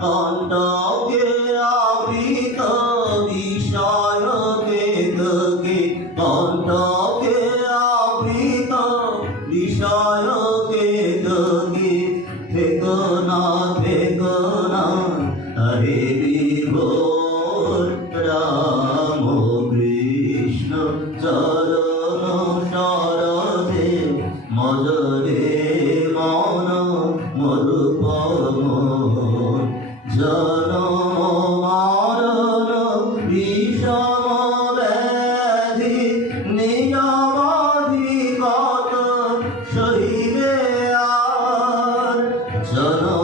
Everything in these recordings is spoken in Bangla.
কণ্ঠকে আবৃত বিষয়কে তোকে কণ্ঠকে আবৃত বিষয়কে তোকে চেতনা No.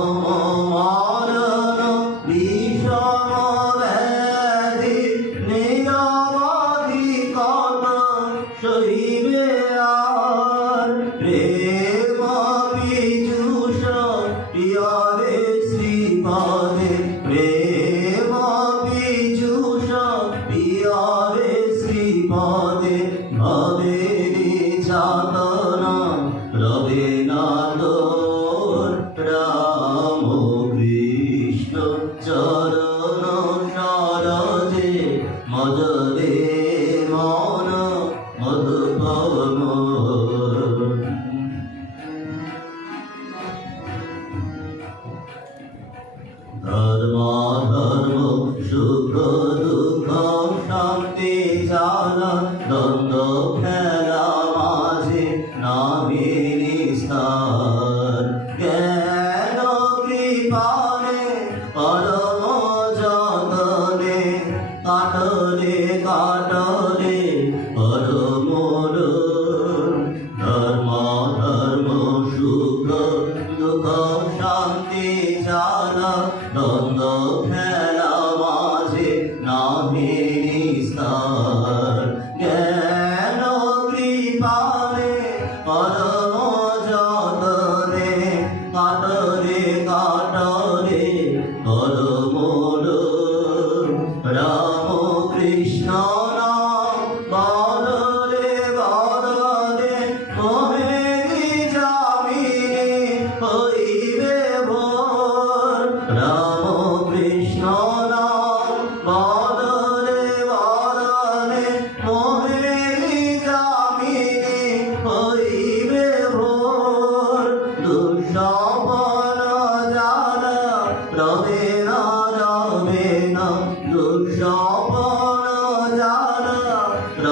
খেলা দ্বন্দ্ব খেলা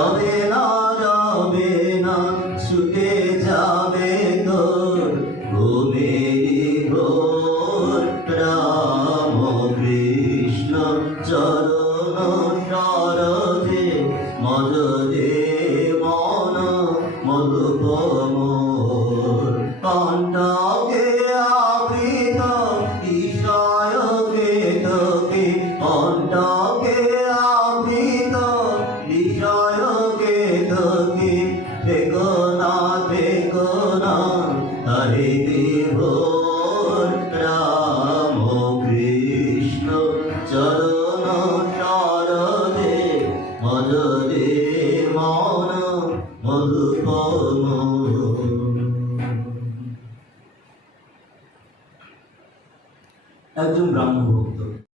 রবে না রবে না, ছুটে যাবে তোর ঘুমেরি ভোর রাম কৃষ্ণ চরণ সরজে মজরে মন মধুপম কণ্ঠ जो ब्राह्मण भक्त